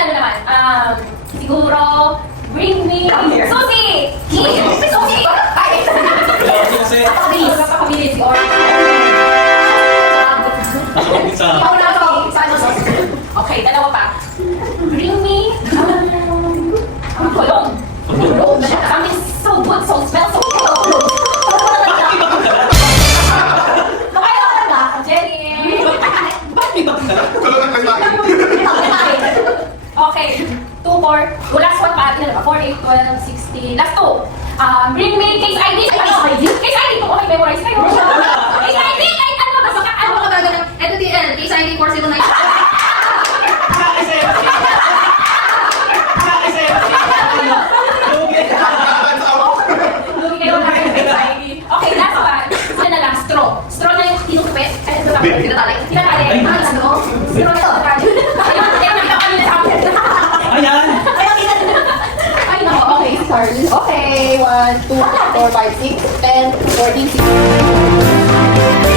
Ano naman? Siguro, bring me Susie! Susie! Kapabilis si Orange. Okay, dalawa pa. Bring me cologne. Something so good, so smells so good. Jenny! Okay, 2, 4. Last one pa. 4, 8, 12, 16. Last 2. Bring me case ID. Case ID po. Okay, memorize kayo. Case ID. Kahit ano. Basta ka. Ano ka ba ganun? FTL. Case ID 409. Okay, last one. Sila na lang. Straw. Straw na yung tinukpit. Ay, tinatali. Tinatali. Ano? Straw na yung Ayan! ay, nako. Okay, sorry. Okay, 1, 2, 4, 5, 6, 10, 14, 16.